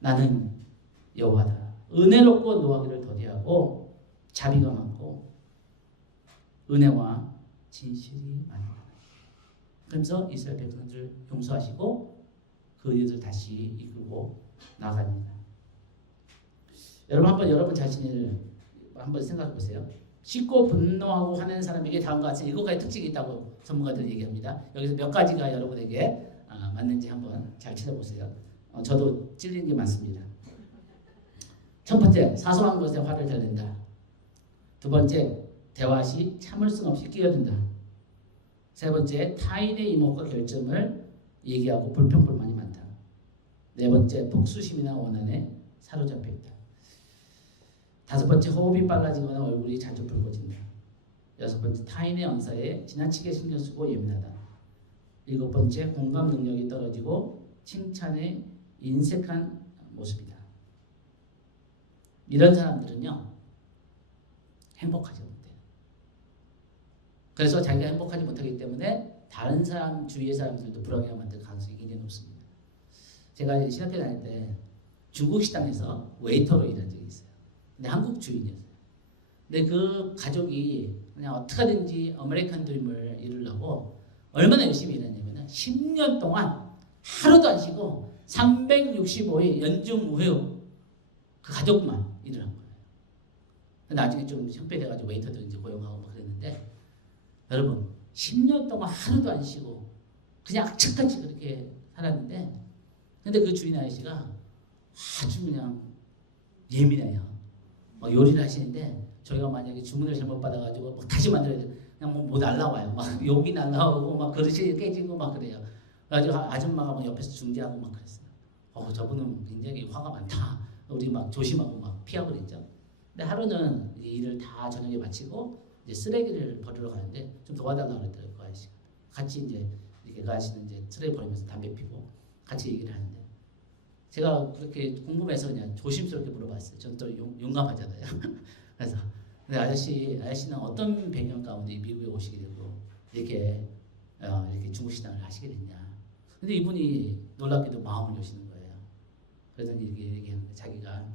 나는 여호와다. 은혜롭고 노하기를 더디하고 자비가 많고 은혜와 진실이 많은 하나님. 그러면서 이스라엘 백성들을 용서하시고 그들을 다시 이끌고 나갑니다. 여러분 한번 여러분 자신을 한번 생각해 보세요. 쉽고 분노하고 화내는 사람에게 다음과 같은 7가지 특징이 있다고 전문가들이 얘기합니다. 여기서 몇 가지가 여러분에게 맞는지 한번 잘 찾아보세요. 저도 찔리는 게 많습니다. 첫 번째, 사소한 것에 화를 잘 낸다. 두 번째, 대화 시 참을성 없이 끼어든다. 세 번째, 타인의 이목과 결점을 얘기하고 불평불만이 많다. 네 번째, 복수심이나 원한에 사로잡혀 있다. 다섯 번째, 호흡이 빨라지거나 얼굴이 자주 붉어진다. 여섯 번째, 타인의 언사에 지나치게 신경 쓰고 예민하다. 일곱 번째, 공감 능력이 떨어지고 칭찬에 인색한 모습이다. 이런 사람들은요 행복하지 못해요. 그래서 자기가 행복하지 못하기 때문에 다른 사람 주위의 사람들도 불안해하게 만들 가능성이 굉장히 높습니다. 제가 신학교 다닐 때 중국 식당에서 웨이터로 일한 적이 있어요. 근데 한국 주인이었어요. 근데 그 가족이 그냥 어떻게든지 아메리칸 드림을 이루려고 얼마나 열심히 일했냐면 10년 동안 하루도 안 쉬고 365일 연중 무휴 그 가족만 일을 한 거예요. 나중에 좀 형편돼가지고 웨이터도 이제 고용하고 막 그랬는데 여러분 10년 동안 하루도 안 쉬고 그냥 악착같이 그렇게 살았는데, 근데 그 주인 아저씨가 아주 그냥 예민해요. 막 요리를 하시는데 저희가 만약에 주문을 잘못 받아가지고 막 다시 만들어야 돼. 그냥 뭐 날라와요. 막 욕이 날라오고 막 그릇이 깨지고 막 그래요. 그래가지고 아줌마가 막 옆에서 중재하고 막 그랬어요. 저분은 굉장히 화가 많다. 우리 막 조심하고 막 피하고 그랬죠. 근데 하루는 이제 일을 다 저녁에 마치고 이제 쓰레기를 버리러 가는데 좀 도와달라고 그랬더라고요. 그 아저씨가. 같이 이제 이렇게 그 아저씨는 이제 쓰레기 버리면서 담배 피고 같이 얘기를 하는데, 제가 그렇게 궁금해서 그냥 조심스럽게 물어봤어요. 전 또 용감하잖아요. 그래서 근데 아저씨는 어떤 배경 가운데 미국에 오시게 되고 이렇게 중국 신앙을 하시게 됐냐. 근데 이분이 놀랍게도 마음을 여시는 거예요. 그러더니 이렇게 얘기하는 거예요. 자기가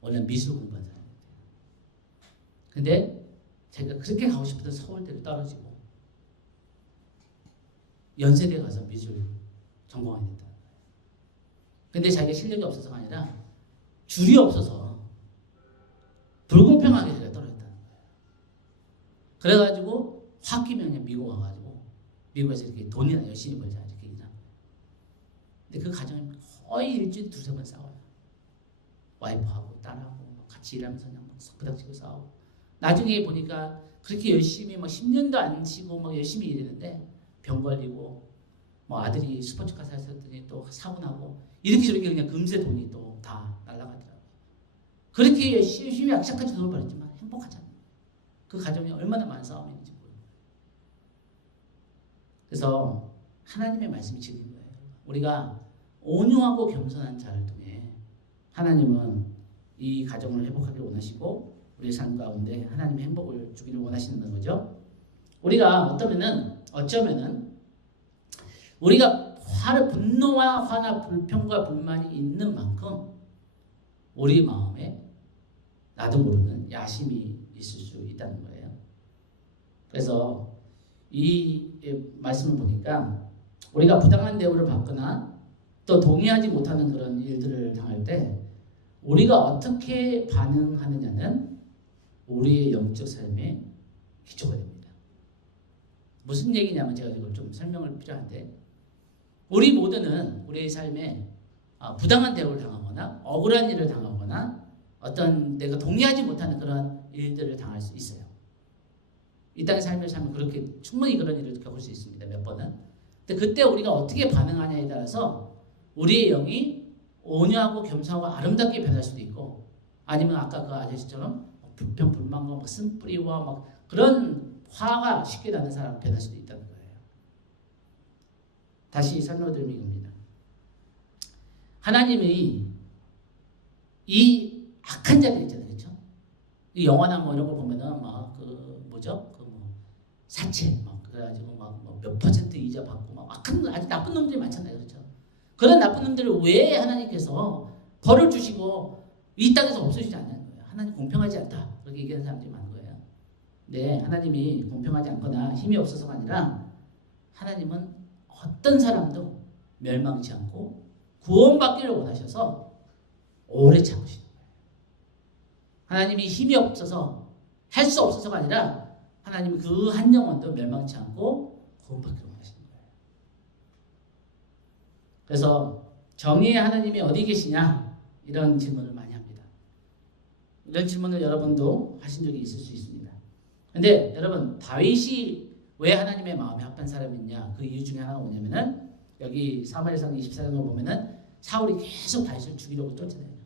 원래 미술 공부한 사람이에요. 근데 자기가 그렇게 가고 싶었던 서울대를 떨어지고 연세대 가서 미술 전공하게 됐다. 근데 자기가 실력이 없어서가 아니라 줄이 없어서 불공평하게 자기가 떨어졌다는 거예요. 그래가지고 홧김에 그냥 미국 와가지고 미국에서 이렇게 돈이나 열심히 벌자 이렇게 일하는 거예요. 근데 그 가정이 거의 일주일에 두세 번 싸워요. 와이프하고 딸하고 같이 일하면서 그냥 막 부닥치고 싸우고, 나중에 보니까 그렇게 열심히 막 10년도 안 쉬고 막 열심히 일했는데 병 걸리고 뭐 아들이 스포츠카 샀더니 또 사고 나고 이렇게 저렇게 그냥 금세 돈이 또 다 날아가더라고요. 그렇게 열심히 악착같이 돈을 벌었지만 행복하지 않아요. 그 가정에 얼마나 많은 싸움이 있는지 모르고. 그래서 하나님의 말씀이 지금 거예요. 우리가 온유하고 겸손한 자를 통해 하나님은 이 가정을 행복하게 원하시고 우리의 삶 가운데 하나님의 행복을 주기를 원하시는 거죠. 우리가 어쩌면은 우리가 분노와 화나 불평과 불만이 있는 만큼 우리 마음에 나도 모르는 야심이 있을 수 있다는 거예요. 그래서 이 말씀을 보니까 우리가 부당한 대우를 받거나 또 동의하지 못하는 그런 일들을 당할 때 우리가 어떻게 반응하느냐는 우리의 영적 삶의 기초가 됩니다. 무슨 얘기냐면 제가 이걸 좀 설명을 필요한데, 우리 모두는 우리의 삶에 부당한 대우를 당하거나 억울한 일을 당하거나 어떤 내가 동의하지 못하는 그런 일들을 당할 수 있어요. 이 땅의 삶을 살면 그렇게 충분히 그런 일을 겪을 수 있습니다. 몇 번은. 근데 그때 우리가 어떻게 반응하냐에 따라서 우리의 영이 온유하고 겸손하고 아름답게 변할 수도 있고, 아니면 아까 그 아저씨처럼 불평 불만과 막 쓴뿌리와 막 그런 화가 쉽게 나는 사람이 변할 수도 있다는 거예요. 다시 설명드리면 이겁니다. 하나님이 이 악한 자들 있잖아요, 그렇죠? 이 영화나 뭐 이런 거 보면은 막 사채 막 그래가지고 막 몇 퍼센트 이자 받고 막 아주 나쁜 놈들이 많잖아요, 그렇죠? 그런 나쁜 놈들을 왜 하나님께서 벌을 주시고 이 땅에서 없애주지 않는 거예요? 하나님 공평하지 않다, 그렇게 얘기하는 사람들이 많은 거예요. 네, 하나님이 공평하지 않거나 힘이 없어서가 아니라 하나님은 어떤 사람도 멸망치 않고 구원받기를 원하셔서 오래 참으시는 거예요. 하나님이 힘이 없어서 할 수 없어서가 아니라 하나님은 그 한 영혼도 멸망치 않고 구원받기를 원하시는 거예요. 그래서 정의의 하나님이 어디 계시냐, 이런 질문을 많이 합니다. 이런 질문을 여러분도 하신 적이 있을 수 있습니다. 근데 여러분, 다윗이 왜 하나님의 마음에 합한 사람이냐, 그 이유 중에 하나가 뭐냐면은 여기 사무엘상 24장을 보면은 사울이 계속 다윗을 죽이려고 쫓아내요.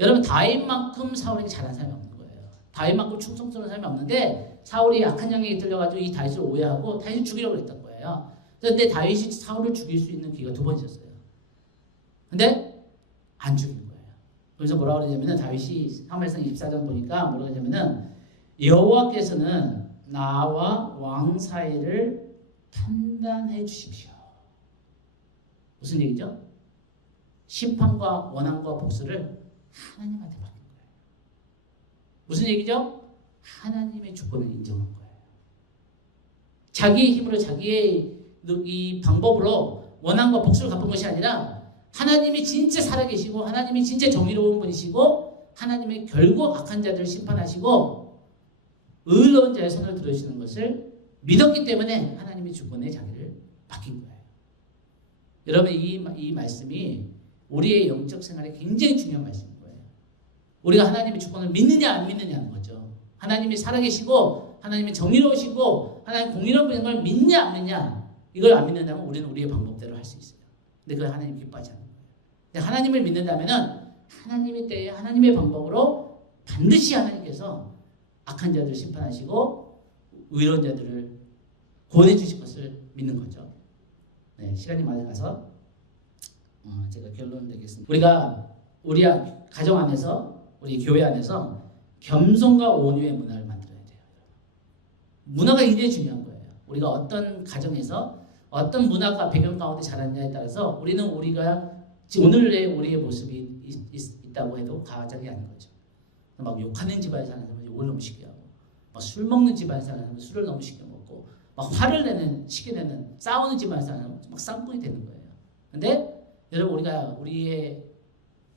여러분, 다윗만큼 사울에게 잘한 사람이 없는 거예요. 다윗만큼 충성스러운 사람이 없는데 사울이 악한 영역에 들려가지고 이 다윗을 오해하고 다윗을 죽이려고 했던 거예요. 그런데 다윗이 사울을 죽일 수 있는 기회가 두 번 있었어요. 근데 안 죽인 거예요. 그래서 뭐라고 그러냐면은 다윗이 사무엘상 24장 보니까 뭐라고 하냐면은 여호와께서는 나와 왕 사이를 판단해 주십시오. 무슨 얘기죠? 심판과 원한과 복수를 하나님한테 맡긴 거예요. 무슨 얘기죠? 하나님의 주권을 인정한 거예요. 자기의 힘으로 자기의 이 방법으로 원한과 복수를 갚은 것이 아니라 하나님이 진짜 살아계시고 하나님이 진짜 정의로운 분이시고 하나님의 결국 악한 자들을 심판하시고 의로운 자의 손을 들으시는 것을 믿었기 때문에 하나님이 주권에 자기를 맡긴 거예요. 여러분 이 말씀이 우리의 영적 생활에 굉장히 중요한 말씀인 거예요. 우리가 하나님의 주권을 믿느냐 안 믿느냐는 거죠. 하나님이 살아계시고 하나님이 정의로우시고 하나님 공의로운 걸 믿냐 안 믿냐, 이걸 안 믿는다면 우리는 우리의 방법대로 할 수 있어요. 근데 그걸 하나님 기뻐하지 않는 거예요. 근데 하나님을 믿는다면은 하나님의 때에 하나님의 방법으로 반드시 하나님께서 악한 자들을 심판하시고 의로운 자들을 구원해 주실 것을 믿는 거죠. 네, 시간이 많이 가서 제가 결론을 내겠습니다. 우리가 우리 가정 안에서, 우리 교회 안에서 겸손과 온유의 문화를 만들어야 돼요. 문화가 굉장히 중요한 거예요. 우리가 어떤 가정에서 어떤 문화가 배경 가운데 자랐냐에 따라서 우리는 우리가 오늘의 우리의 모습이 있다고 해도 과장이 아닌 거죠. 막 욕하는 집안에 사는 사람은 욕을 너무 쉽게 하고, 막 술 먹는 집안에 사는 사람은 술을 너무 쉽게 먹고, 막 화를 내는, 쉽게 내는, 싸우는 집안에 사는 사람은 막 쌍둥이 되는 거예요. 근데 여러분, 우리가 우리의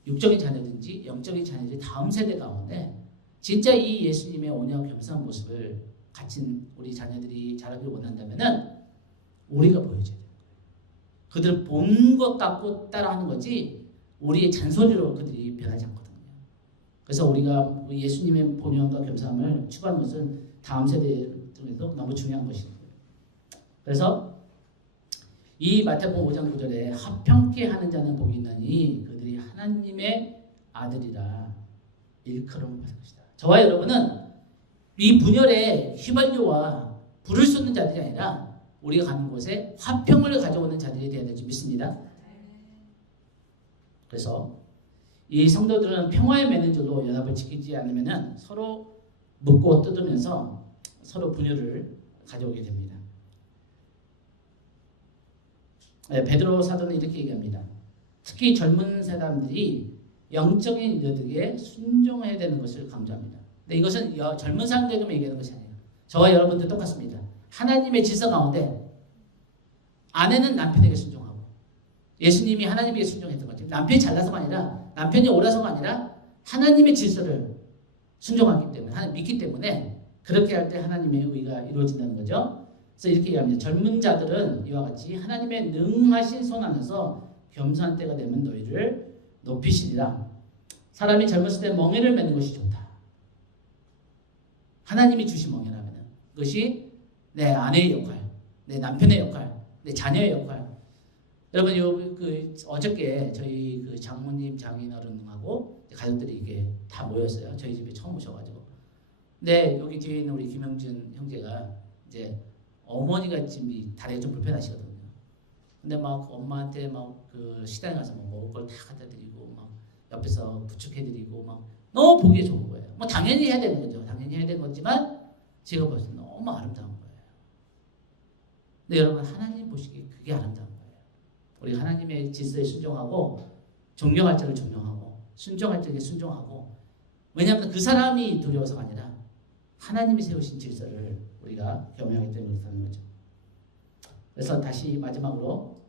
육적인 자녀든지 영적인 자녀들이 다음 세대 가운데 진짜 이 예수님의 온유하고 겸손한 모습을 가진 우리 자녀들이 자라기를 원한다면은 우리가 보여줘야 돼요. 그들은 본 것 같고 따라하는 거지 우리의 잔소리로 그들이 변하지 않거든요. 그래서 우리가 예수님의 본연과 겸손함을 추구하는 것은 다음 세대에도 너무 중요한 것이에요. 그래서 이 마태복음 5장 9절에 합평케 하는 자는 복이 있나니 그들이 하나님의 아들이라 일컬음을 받을 것이다. 저와 여러분은 이 분열에 휘발유와 불을 쏟는 자들이 아니라 우리가 가는 곳에 화평을 가져오는 자들이 되어야 될 줄 믿습니다. 그래서 이 성도들은 평화에 맺는 줄로 연합을 지키지 않으면 서로 묻고 뜯으면서 서로 분열을 가져오게 됩니다. 네, 베드로 사도는 이렇게 얘기합니다. 특히 젊은 사람들이 영적인 리더들에게 순종해야 되는 것을 강조합니다. 근데 이것은 젊은 사람들에게만 얘기하는 것이 아니에요. 저와 여러분들 똑같습니다. 하나님의 질서 가운데 아내는 남편에게 순종하고, 예수님이 하나님에게 순종했던 거죠. 남편이 잘나서가 아니라, 남편이 옳아서가 아니라 하나님의 질서를 순종하기 때문에, 하나님 믿기 때문에 그렇게 할 때 하나님의 의가 이루어진다는 거죠. 그래서 이렇게 얘기합니다. 젊은 자들은 이와 같이 하나님의 능하신 손 안에서 겸손한 때가 되면 너희를 높이시리라. 사람이 젊었을 때 멍에를 매는 것이 좋다. 하나님이 주신 멍에라면 그것이 내 아내의 역할, 내 남편의 역할, 내 자녀의 역할. 여러분, 어저께 저희 그 장모님, 장인어른하고 가족들이 이게 다 모였어요. 저희 집에 처음 오셔가지고. 근데 여기 뒤에 있는 우리 김영준 형제가 이제 어머니가 지금 다리가 좀 불편하시거든요. 근데 막 엄마한테 막 그 식당에 가서 막 먹을 걸 다 갖다 드리고, 막 옆에서 부축해드리고, 막 너무 보기에 좋은 거예요. 뭐 당연히 해야 되는 거죠. 당연히 해야 되는 거지만 제가 볼 때 너무 아름다운 거예요. 근데 여러분, 하나님 보시기에 그게 아름다운 거예요. 우리 하나님의 질서에 순종하고, 존경할 자를 존경하고, 순종할 자에게 순종하고. 왜냐하면 그 사람이 두려워서가 아니라 하나님이 세우신 질서를 우리가 경험하기 때문에 그렇다는 거죠. 그래서 다시 마지막으로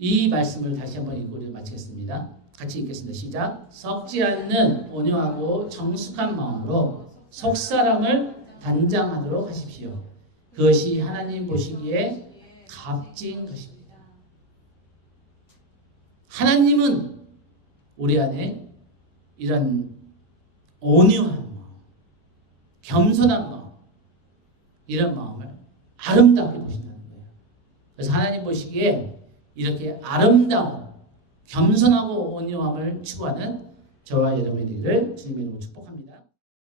이 말씀을 다시 한번 읽고 마치겠습니다. 같이 읽겠습니다. 시작. 썩지 않는 온유하고 정숙한 마음으로 속사람을 단장하도록 하십시오. 그것이 하나님 보시기에 값진 것입니다. 하나님은 우리 안에 이런 온유한 마음, 겸손한 마음, 이런 마음을 아름답게 보신다는 거예요. 그래서 하나님 보시기에 이렇게 아름다운 겸손하고 온유함을 추구하는 저와 여러분의 되기를 주님의 이름으로 축복합니다.